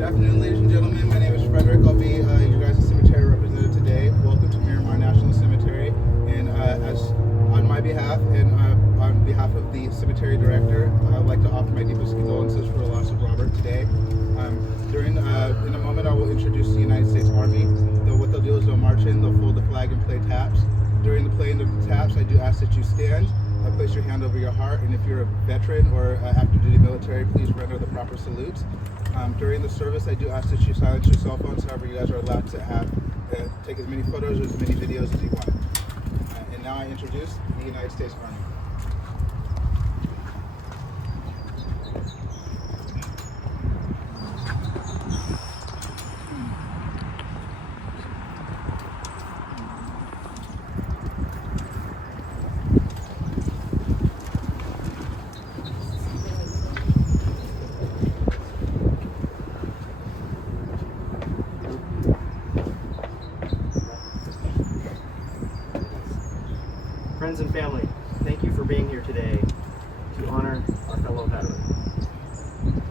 Good afternoon, ladies and gentlemen. My name is Frederick. I'll be your guys' cemetery representative today. Welcome to Miramar National Cemetery. And as on my behalf and on behalf of the cemetery director, I'd like to offer my deepest condolences for the loss of Robert today. In a moment, I will introduce the United States Army. What they'll do is they'll march in, they'll fold the flag and play taps. During the playing of the taps, I do ask that you stand, place your hand over your heart, and if you're a veteran or active duty military, please render the proper salutes. During the service, I do ask that you silence your cell phones. However, you guys are allowed to take as many photos or as many videos as you want. And now I introduce the United States Army. Friends and family, thank you for being here today to honor our fellow veteran.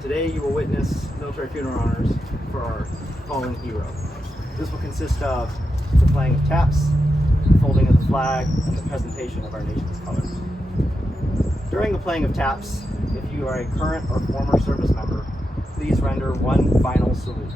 Today you will witness military funeral honors for our fallen hero. This will consist of the playing of taps, the folding of the flag, and the presentation of our nation's colors. During the playing of taps, if you are a current or former service member, please render one final salute.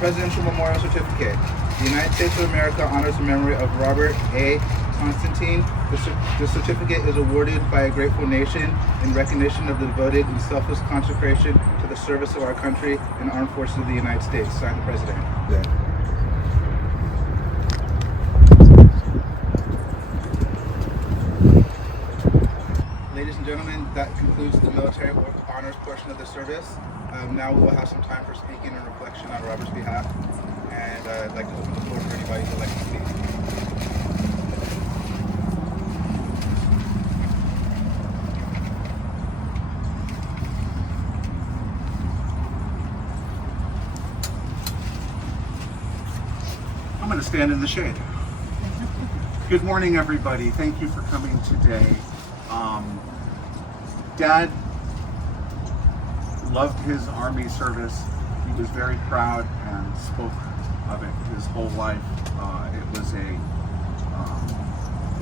Presidential Memorial Certificate. The United States of America honors the memory of Robert A. Constantine. The certificate is awarded by a grateful nation in recognition of the devoted and selfless consecration to the service of our country and armed forces of the United States. Signed, the President. Yeah. Ladies and gentlemen, that concludes the military honors portion of the service. Now we will have some time for speaking and reflection on Robert's behalf. And I'd like to open the floor for anybody who would like to speak. I'm going to stand in the shade. Good morning, everybody. Thank you for coming today. Dad loved his Army service. He was very proud and spoke of it his whole life. It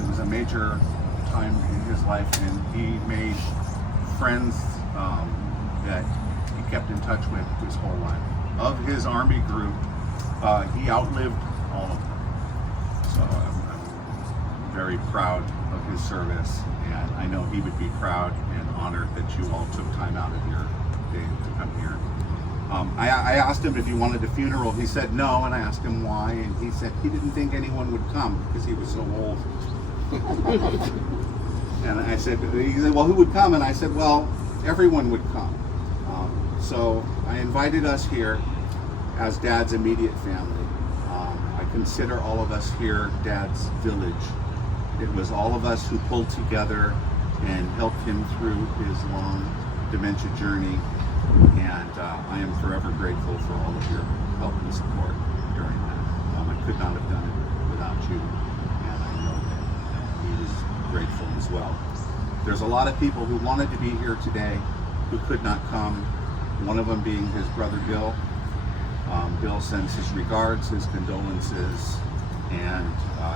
was a major time in his life, and he made friends that he kept in touch with his whole life. Of his Army group, he outlived all of them. So I'm very proud of his service, and I know he would be proud and honored that you all took time out of your day to come here. I asked him if he wanted a funeral. He said no, and I asked him why, and he said he didn't think anyone would come because he was so old. And he said, well, who would come? And I said, well, everyone would come. So I invited us here as Dad's immediate family. I consider all of us here Dad's village. It was all of us who pulled together and helped him through his long dementia journey. And I am forever grateful for all of your help and support during that. I could not have done it without you, and I know that he was grateful as well. There's a lot of people who wanted to be here today who could not come, one of them being his brother Bill. Bill sends his regards, his condolences, and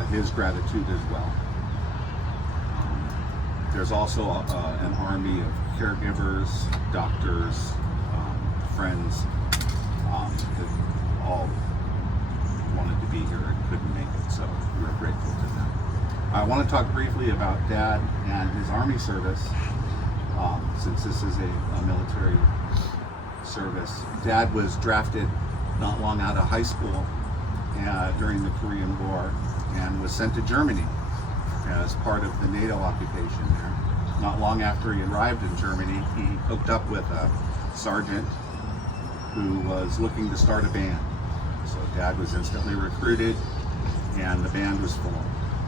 his gratitude as well. There's also an army of caregivers, doctors, friends that all wanted to be here and couldn't make it, so we're grateful to them. I want to talk briefly about Dad and his Army service, since this is a military service. Dad was drafted not long out of high school during the Korean War and was sent to Germany as part of the NATO occupation there. Not long after he arrived in Germany, he hooked up with a sergeant who was looking to start a band. So Dad was instantly recruited, and the band was formed.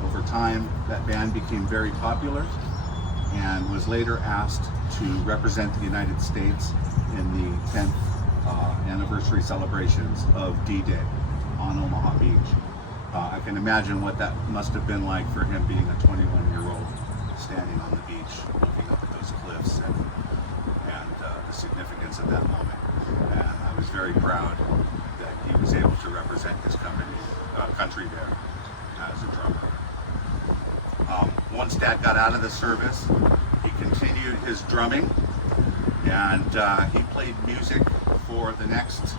Over time, that band became very popular and was later asked to represent the United States in the 10th anniversary celebrations of D-Day on Omaha Beach. I can imagine what that must have been like for him being a 21-year-old standing on the beach looking up at those cliffs and the significance of that moment. And I was very proud that he was able to represent his country there as a drummer. Once Dad got out of the service, he continued his drumming, and he played music for the next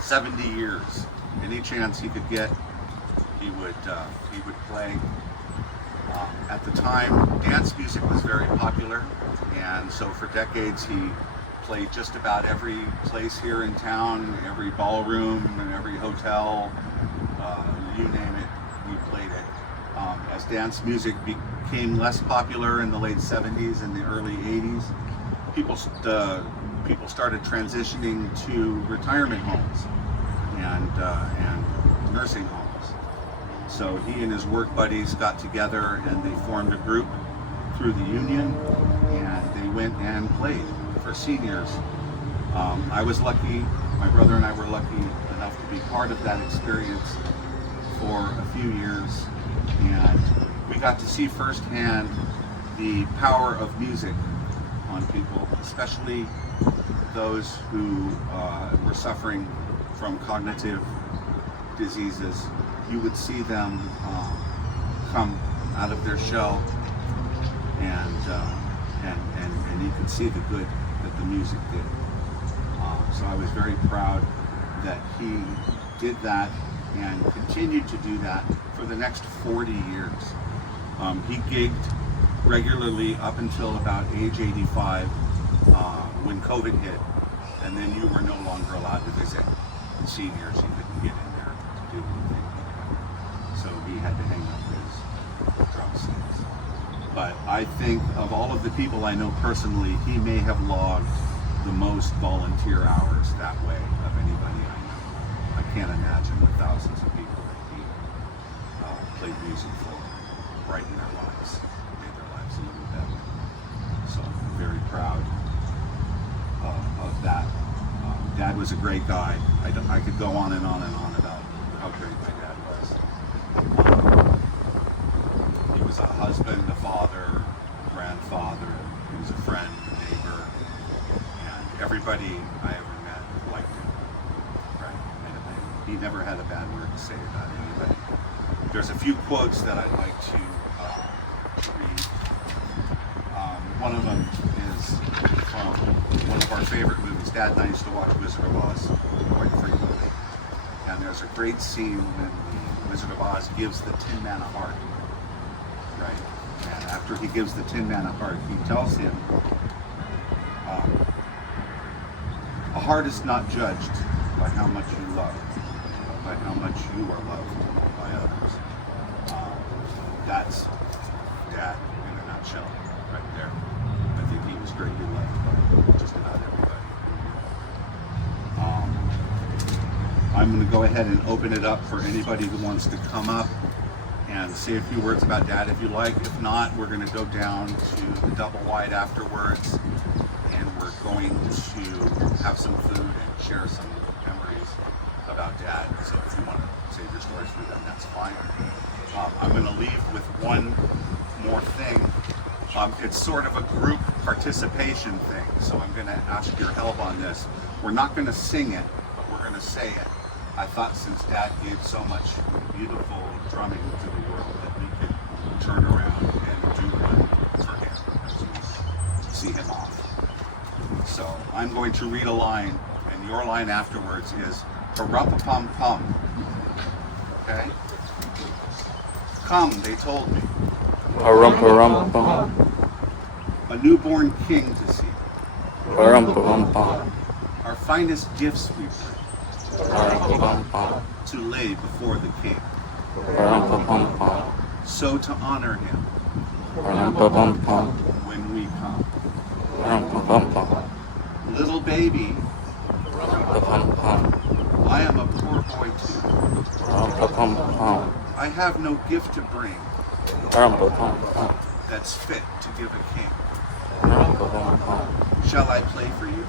70 years. Any chance he could get, he would play. At the time, dance music was very popular, and so for decades he played just about every place here in town, every ballroom and every hotel, you name it, we played it. As dance music became less popular in the late 70s and the early 80s, people started transitioning to retirement homes and nursing homes. So he and his work buddies got together and they formed a group through the union, and they went and played for seniors. I was lucky, my brother and I were lucky enough to be part of that experience for a few years, and we got to see firsthand the power of music on people, especially those who were suffering from cognitive diseases. You would see them come out of their shell, and you could see the good that the music did. So I was very proud that he did that and continued to do that for the next 40 years. He gigged regularly up until about age 85 when COVID hit, and then you were no longer allowed to visit seniors. You couldn't get in there to do anything. So he had to hang up his drumsticks. But I think of all of the people I know personally, he may have logged the most volunteer hours that way of anybody I know. I can't imagine the thousands of people that he played music for, brightened their lives, made their lives a little better. So I'm very proud of that. Dad was a great guy. I could go on and on and on about how great my dad was. He was a husband, a father, a grandfather. He was a friend, a neighbor, and everybody I ever met liked him. Right? And he never had a bad word to say about anybody. There's a few quotes that I'd like to read. One of them is from one of our favorite movies. Dad and I used to watch Wizard of Oz quite frequently. And there's a great scene when the Wizard of Oz gives the Tin Man a heart. Right? And after he gives the Tin Man a heart, he tells him, a heart is not judged by how much you love, but how much you are loved by others. That's Dad in a nutshell, right there. I think he was greatly loved by just about everybody. I'm going to go ahead and open it up for anybody who wants to come up and say a few words about Dad if you like. If not, we're going to go down to the double wide afterwards, and we're going to have some food and share some memories about Dad. So if you want to save your stories for them, that's fine. I'm going to leave with one more thing. It's sort of a group participation thing, so I'm going to ask your help on this. We're not going to sing it, but we're going to say it. I thought since Dad gave so much beautiful drumming to the world that we could turn around and do one for him as we see him off. So I'm going to read a line, and your line afterwards is pa-rum-pa-pum-pum. Okay? Come, they told me. Pa-rum-pa-rum-pum. A newborn king to see. Pa-rum-pa-rum-pum. Our finest gifts we bring Pa-rum-pa-pum-pum. to lay before the king. Pa-rum-pa-pum-pum. So to honor him Pa-rum-pa-pum-pum. when we come. Pa-rum-pa-pum-pum. Little baby, Pa-pum-pum. I am a poor boy too. Pa-rum-pa-pum-pum. I have no gift to bring Pa-rum-pa-pum-pum. that's fit to give a king. Pa-rum-pa-pum-pum. Shall I play for you?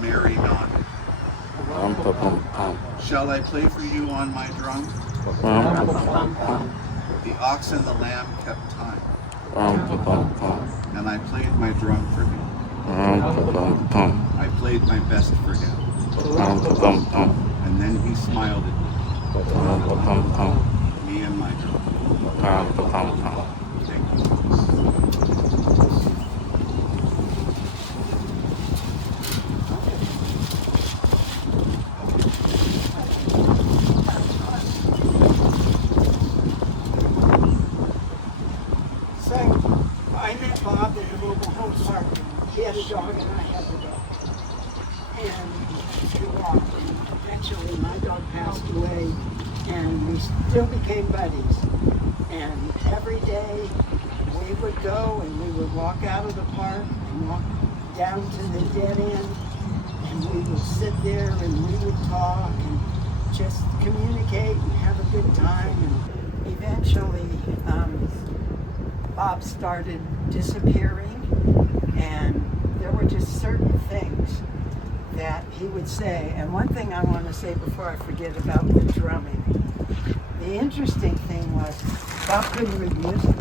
Mary nodded. Pa-rum-pa-pum-pum. Shall I play for you on my drum? Pa-rum-pa-pum-pum. The ox and the lamb kept time, Pa-rum-pa-pum-pum. and I played my drum for him. Pa-rum-pa-pum-pum. I played my best for him, Pa-rum-pa-pum-pum. and then he smiled at Pa-rum-pa-pum-pum. me and my drum. Pa-rum-pa-pum-pum. Thank you. So I met Bob in the mobile home park. He had a dog and I had the dog. And we walked. And eventually my dog passed away and we still became buddies. And every day we would go and we would walk out of the park and walk down to the dead end. And we would sit there and we would talk and just communicate and have a good time. And eventually, Bob started disappearing, and there were just certain things that he would say. And one thing I want to say before I forget about the drumming. The interesting thing was Bob couldn't read music.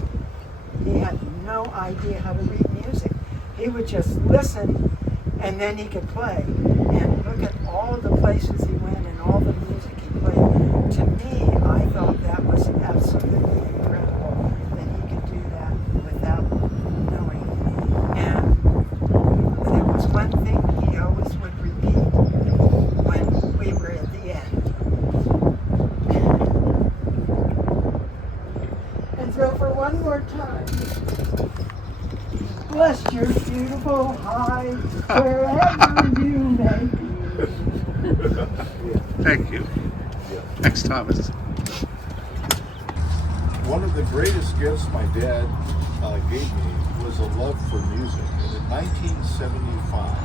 He had no idea how to read music. He would just listen, and then he could play. And look at all the places he went and all the music he played. To me, I thought that was absolutely incredible that he could do that without knowing. And there was one thing he always would repeat. one more time. Bless your beautiful hide wherever you may be. Thank you. Thanks, Thomas. One of the greatest gifts my dad gave me was a love for music. And in 1975,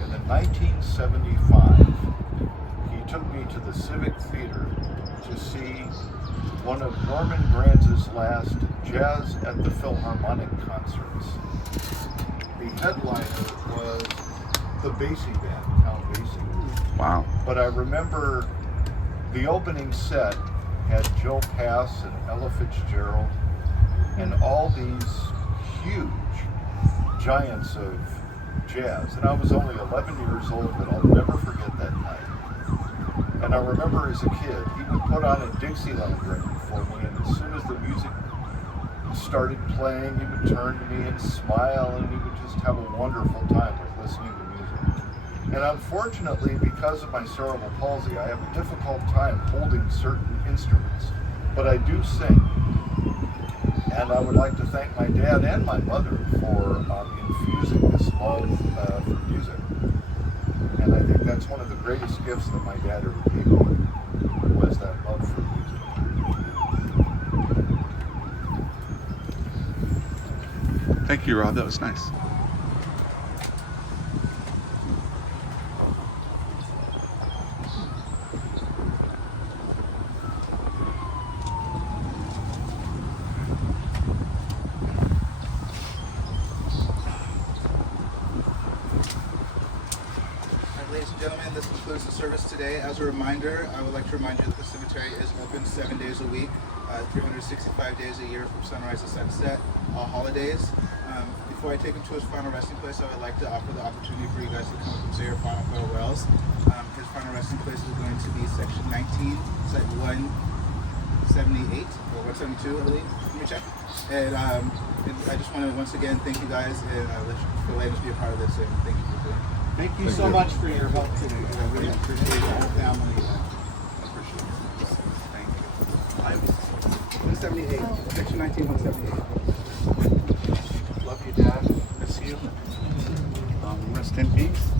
And in 1975, he took me to the Civic Theater to see one of Norman Granz's last Jazz at the Philharmonic concerts. The headliner was the Basie Band, Count Basie. Wow. But I remember the opening set had Joe Pass and Ella Fitzgerald and all these huge giants of jazz. And I was only 11 years old, but I'll never forget that night. And I remember as a kid, he would put on a Dixieland record for me, and as soon as the music started playing, he would turn to me and smile, and we would just have a wonderful time with listening to music. And unfortunately, because of my cerebral palsy, I have a difficult time holding certain instruments. But I do sing. And I would like to thank my dad and my mother for infusing this love for music. And I think that's one of the greatest gifts that my dad ever gave me, was that love for music. Thank you, Rob. That was nice. Ladies and gentlemen, this concludes the service today. As a reminder, I would like to remind you that the cemetery is open 7 days a week, 365 days a year from sunrise to sunset, all holidays. Before I take him to his final resting place, I would like to offer the opportunity for you guys to come up and say your final farewells. His final resting place is going to be section 19, site 178 or 172, I believe. Let me check. And I just want to once again thank you guys and for letting us be a part of this, and thank you for doing it. Thank you so much for your help today. I really appreciate the whole family. Appreciate it. Thank you. 178, section 19, 178. Love you, Dad. Miss you. Rest in peace.